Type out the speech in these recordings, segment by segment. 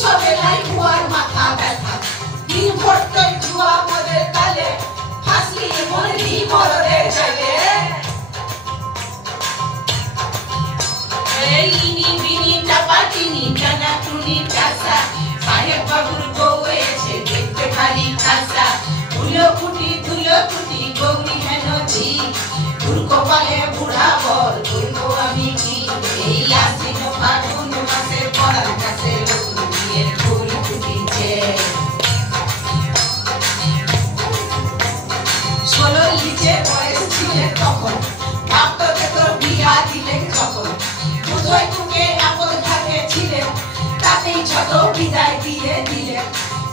সবেলাই কুয়ার মাথা ব্যথা দিন ভরতই জুয়া মদের তালে ফাঁসলি মরলি মরদের জালে ইনি বিনি চাপাতিনি জানা টুনি কাসা সাহেব বাবুর বউ এসে দেখতে খালি খাসা ধুলো কুটি গৌরী হেন ঝি তোর কপালে বুড়া বল করবো আমি কি এই আশ্বিন ফাগুন মাসে পড়ার কাছে বিয়ের ফুল ফুটিছে 16 লিচে বয়স ছিল তখন ভাবতো যে তোর বিয়া দিলে যখন বুঝই তোকে আপদ থাকে ছিলে তাতেই ছোট বিদায় দিয়ে দিলে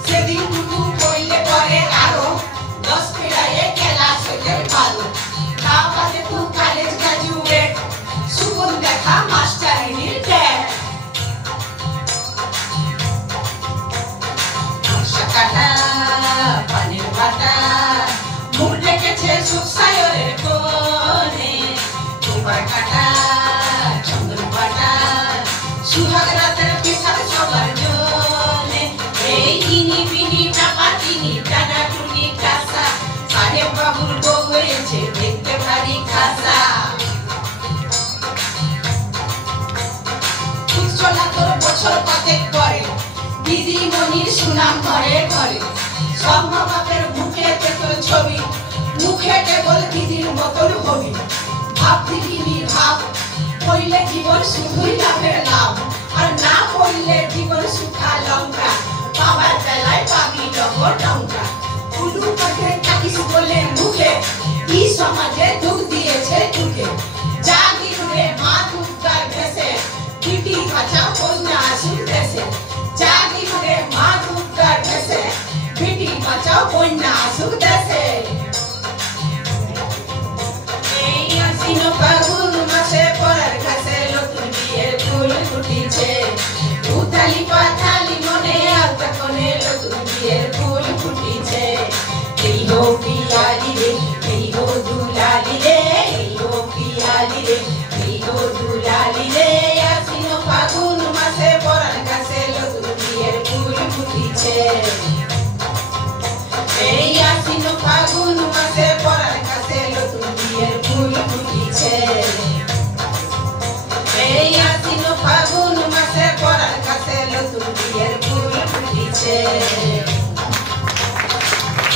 সেদিন টুটু পড়লে পরে আরো 10 পেরায়ে ক্লাস হইতে ভালো তা বাদে তুই কলেজ গ্রাজুয়েট সুবন দেখা মাস্টারিনীর ড্যাড কাটা পানির বাটা মুখ ডেকেছে সুখ সায়রের কোণে তোমার কাটা চন্দন বাটা সুহাগ রাতের পিসার সবার জন্যে এই ইনি বিনি চাপাতিনি টানা টুনি কাসা সাহেব বাবুর বউ হয়েছে দেখতে ভারী খাসা চলা তোর বছর কতেক পরে দিদিমণির সুনাম ঘরে ঘরে সব মা বাপের বুকেতে তোর ছবি মুখে কেবল দিদির মতন হবি ভাব দিদিনি ভাব পড়লে জীবন শুধুই লাভের লাভ আর না পড়লে জীবন সুখা লঙ্কা বাবার বেলায় পাবি ডবল টঙ্কা উলু পথে থাকিস বলে মুখে ই সমাজে দুঃখ দিয়েছে টুকে জাগিরে মা দুর্গার ভেসে বিটি বাঁচাও কন্যা আসুক দেশে জাগিরে মা দুর্গার ভেসে বিটি বাঁচাও কন্যা আসুক দেশে এই আশ্বিন ফাগুন মাসে পরার কাছে নতুন বিয়ের ফুল ফুটিছে উথালি পাথালি মনে আলতা কোণে নতুন বিয়ের ফুল ফুটিছে এই হো পিয়ালি রে এই হো দুলালি রে এই হো পিয়ালি রে এই হো দুলালি রে আশ্বিন ফাগুন মাসে পরার কাছে নতুন বিয়ের ফুল ফুটিছে এই আশ্বিন ফাগুন মাসে পরার কাছে নতুন বিয়ের ফুল ফুটিছে এই আশ্বিন ফাগুন মাসে পরার কাছে নতুন বিয়ের ফুল ফুটিছে